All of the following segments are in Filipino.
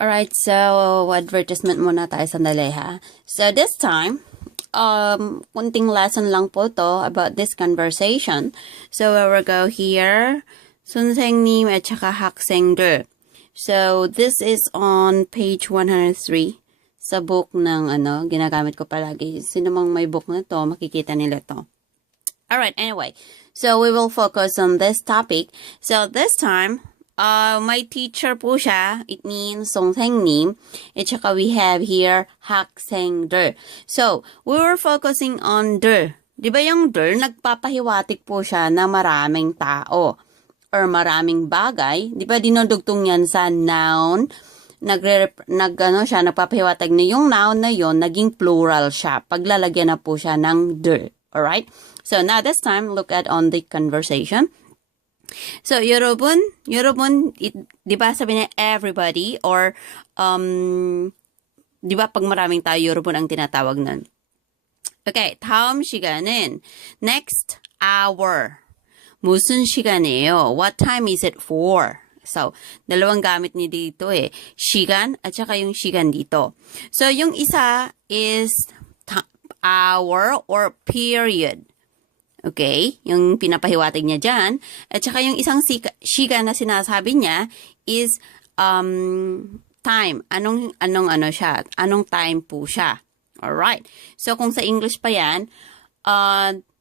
Alright, so advertisement muna tayo sandali ha. So this time, kunting lesson lang po to about this conversation. So we will go here, 선생님 at saka 학생들. So this is on page 103 sa book ng ginagamit ko palagi. Sino mang may book na to, makikita nila to. Alright, anyway. So we will focus on this topic. So this time, my teacher po siya. It means 선생님. At saka we have here 학생들. So, we were focusing on 들. Di ba yung 들, nagpapahiwatig po siya na maraming tao or maraming bagay. Di ba dinodugtong yan sa noun? Nagpapahiwatig na yung noun na yon naging plural siya. Paglalagyan na po siya ng 들. Alright? So, now this time, look at on the conversation. So, 여러분, di ba sabi niya everybody or, di ba pag maraming tao, 여러분 ang tinatawag nun. Okay, 다음 시간은 next hour. 무슨 시간이에요? What time is it for? So, dalawang gamit ni dito 시간 at saka yung 시간 dito. So, yung isa is hour or period. Okay? Yung pinapahiwatig niya dyan. At saka yung isang siga na sinasabi niya is time. Anong siya? Anong time po siya? Alright. So, kung sa English pa yan,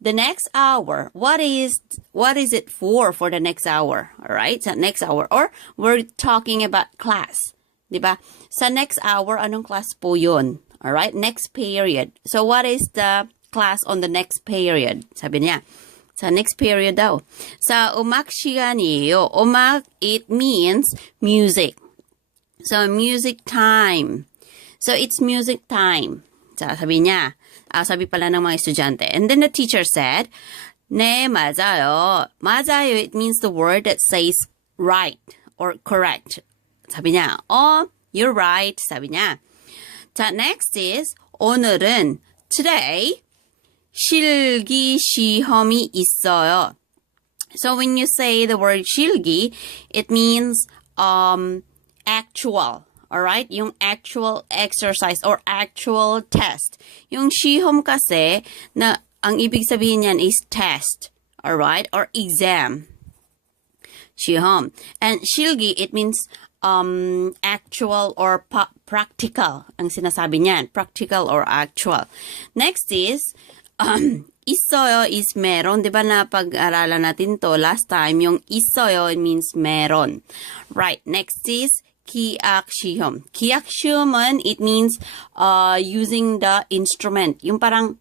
the next hour, what is it for the next hour? Alright? Sa next hour. Or, we're talking about class. Diba? Sa next hour, anong class po yun? Alright? Next period. So, what is the class on the next period? Sabi niya. Sa next period daw. Sa 음악 시간이에요. 음악, it means music. So, music time. So, it's music time. So, sabi niya. Sabi pala ng mga estudyante. And then the teacher said, 네, 맞아요. 맞아요, it means the word that says right or correct. Sabi niya, oh, you're right. Sabi niya. So, next is, 오늘은, today, 실기 시험이 있어요. So when you say the word 실기, it means actual. Alright? Yung actual exercise or actual test. Yung 시험 kasi, na ang ibig sabihin niyan is test. Alright? Or exam. 시험. And 실기, it means actual or practical. Ang sinasabi niyan. Practical or actual. Next is, 있어요 is meron. Diba na pag-aralan natin to last time, yung 있어요 means meron. Right. Next is 기악시험. 기악시험은 it means using the instrument. Yung parang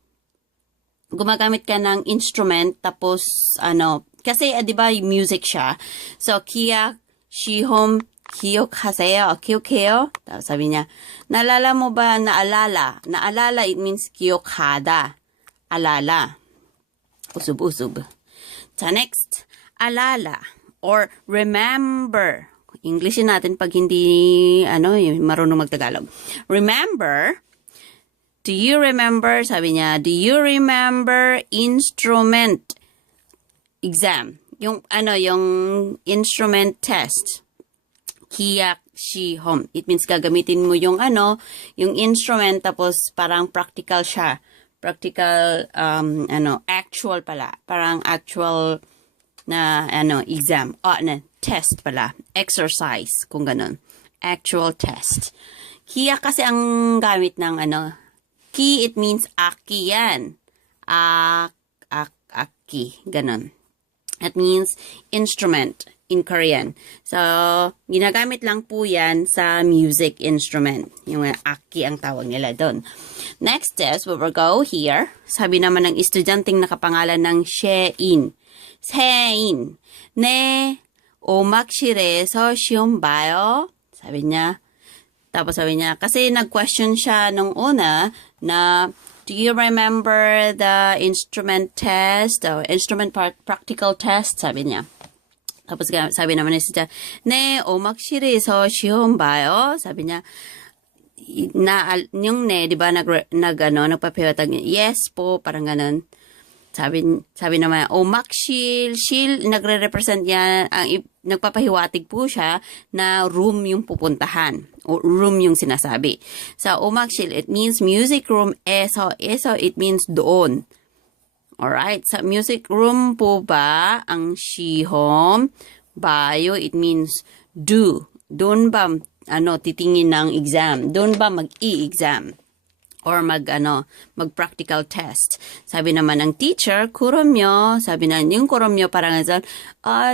gumagamit ka ng instrument tapos kasi diba music siya. So 기악시험 기억하세요. 기억해요? tapos sabi niya, naalala mo ba? Naalala. Naalala it means 기억하다. Alala. Usub-usub. So next, alala or remember. Englishin natin pag hindi marunong magtagalog. Remember. Do you remember? Sabi niya, do you remember instrument exam? Yung instrument test. Kiyak shihom. It means gagamitin mo yung instrument tapos parang practical siya. Practical, actual pala. Parang actual na, exam. Test pala. Exercise, kung ganun. Actual test. Kiya kasi ang gamit ng, ki, it means aki yan. Aki. Ganun. That means instrument in Korean. So, ginagamit lang po yan sa music instrument. Yung aki ang tawag nila doon. Next is, we will go here. Sabi naman ng estudyanteng nakapangalan ng Shein. Shein. 네, 오막실에서 시험 봐요. Sabi niya. Tapos sabi niya, kasi nag-question siya nung una na, do you remember the instrument test? The instrument practical test? Sabi niya. Tapos sabi naman niya, 네, 음악실에서 시험 봐요. Sabi niya, yung di ba, nagpapahiwatig niya, yes po, parang ganun. Sabi naman, 음악실, nagre-represent yan, nagpapahiwatig po siya na room yung pupuntahan. room yung sinasabi. Sa ummaksil, it means music room. Eso it means doon. Alright, sa music room po ba ang shihom? Bayo, it means do. Doon ba titingin ng exam? Doon ba mag-i-exam? Or mag-practical test. Sabi naman ng teacher, kuromyo. Sabi na, yung kuromyo parang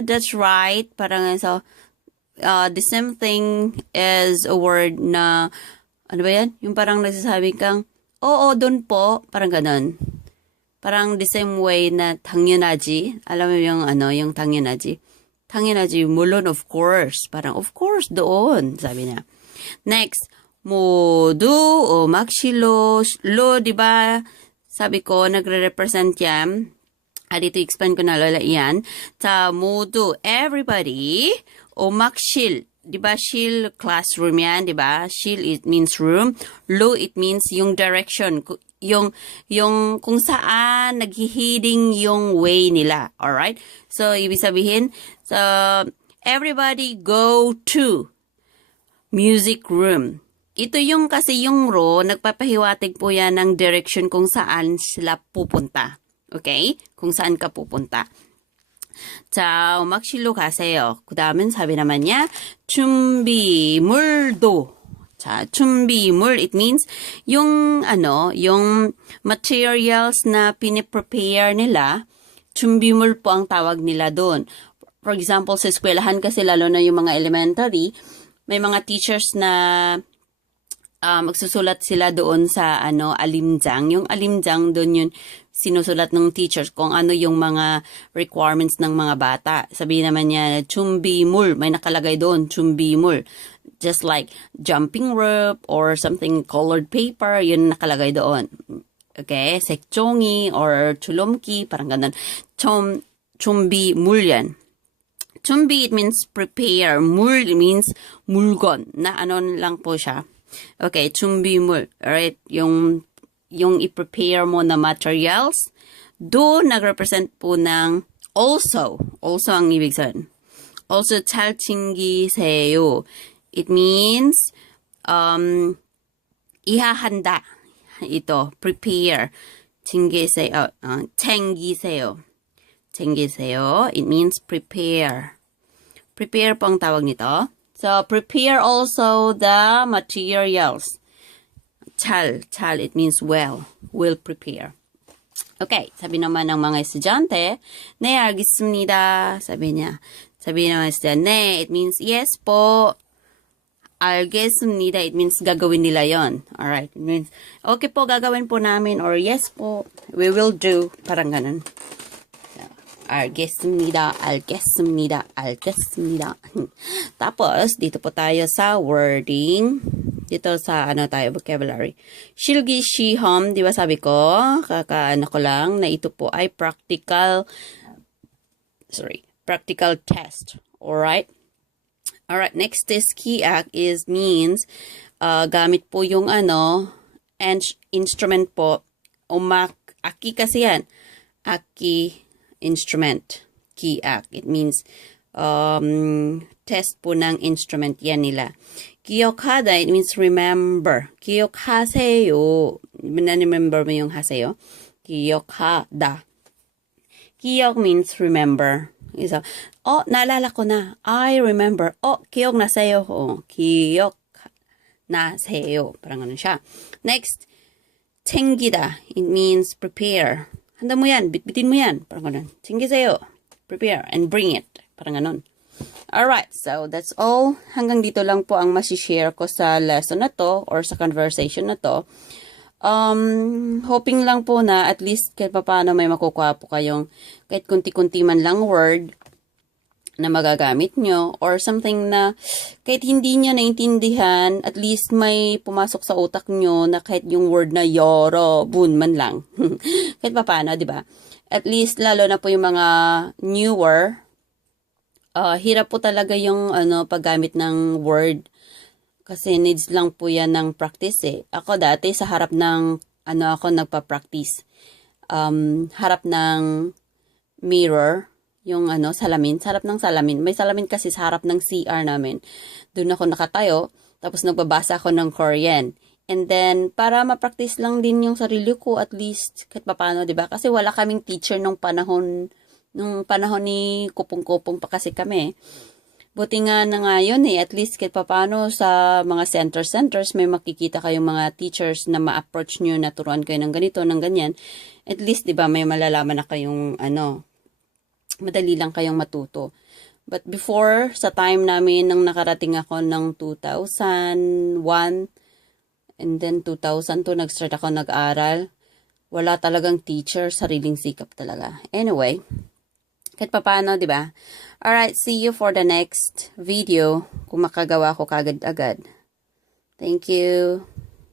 that's right. Parang the same thing as a word na, ano ba yan? Yung parang nagsasabi kang, oo, doon po. Parang ganun. Parang the same way na 당연하지. Alam mo yung 당연하지. 당연하지, 물론 of course. Parang of course, doon. Sabi niya. Next, 모두 음악실로, diba? Sabi ko, nagre-represent yan. Dito explain ko na lola yan. Sa 모두, everybody, 음악실, diba? 실, classroom yan, diba? 실, it means room. 로, it means yung direction. Yung kung saan naghihiding yung way nila. Alright? So, ibig sabihin, everybody go to music room. Ito yung kasi yung ro, nagpapahiwatig po yan ng direction kung saan sila pupunta. Okay? Kung saan ka pupunta. 자, 음악실로 가세요. 그 다음은 사비 naman niya, 준비물도. 자, 준비물, it means yung materials na piniprepare nila, 준비물 po ang tawag nila doon. For example, sa eskwelahan kasi lalo na yung mga elementary, may mga teachers na magsusulat sila doon sa alimjang. Yung alimjang doon yun sinusulat ng teachers kung ano yung mga requirements ng mga bata. Sabihin naman niya, 준비물, may nakalagay doon, 준비물. Just like jumping rope or something colored paper, yun nakalagay doon. Okay? 색종이 or 줄넘기, parang ganun. 준비물 yan. 준비, it means prepare. 물, it means 물건. Na lang po siya. Okay, 준비물. Alright, yung i-prepare mo na materials. Do, nag-represent po ng also. Also ang ibig sabihin. Also, 잘 챙기세요. It means, ihahanda. Ito, prepare. 챙기세요. 챙기세요. 챙기세요. It means prepare. Prepare po ang tawag nito. So, prepare also the materials. 잘, it means well. Will prepare. Okay, sabi naman ng mga estudyante, 네, 알겠습니다. Sabi niya. Sabi naman ng estudyante, 네, it means yes po. 알겠습니다, it means gagawin nila yon. Alright, it means, okay po, gagawin po namin, or yes po, we will do. Parang ganun. 알겠습니다. Tapos, dito po tayo sa wording. Dito sa vocabulary. 실기 시험, di ba sabi ko, ko lang na ito po ay practical test. Alright? Alright, next is kiak is means, gamit po yung instrument po, aki kasi yan. Aki, instrument. Kiak. It means test po ng instrument yan nila. 기억하다, it means remember. 기억하세요. Na-remember mo yung haseyo? 기억하다. 기억 means remember. So, naalala ko na. I remember. 기억 나세요. 기억 나세요. Parang ano siya. Next, 챙기다. It means prepare. Handa mo yan. Bitbitin mo yan. Parang ganun. 챙기세요. Prepare and bring it. Parang ganun. Alright, so that's all. Hanggang dito lang po ang masishare ko sa lesson na to or sa conversation na to. Hoping lang po na at least kahit paano may makukuha po kayong kahit kunti-kunti man lang word na magagamit nyo or something na kahit hindi nyo naintindihan, at least may pumasok sa utak nyo na kahit yung word na yoro, bun man lang. Kahit paano, di ba? At least lalo na po yung mga newer, hirap po talaga yung paggamit ng word kasi needs lang po yan ng practice eh. Ako dati sa harap ng ako nagpa-practice. Harap ng mirror, yung salamin, sa harap ng salamin. May salamin kasi sa harap ng CR namin. Doon ako nakatayo, Tapos nagbabasa ako ng Korean. And then, para ma-practice lang din yung sarili ko, at least, kahit paano, diba? Kasi wala kaming teacher nung panahon ni Kupong-Kupong pa kasi kami. Buti nga na ngayon at least kahit paano sa mga centers, may makikita kayong mga teachers na ma-approach nyo na turuan kayo ng ganito, ng ganyan. At least, di ba, may malalaman na kayong, madali lang kayong matuto. But before, sa time namin, nang nakarating ako ng 2001, and then 2002, nag-start ako nag-aral. Wala talagang teacher, sariling sikap talaga. Anyway, kahit paano, di ba? Alright, see you for the next video kung makagawa ko kagad-agad. Thank you.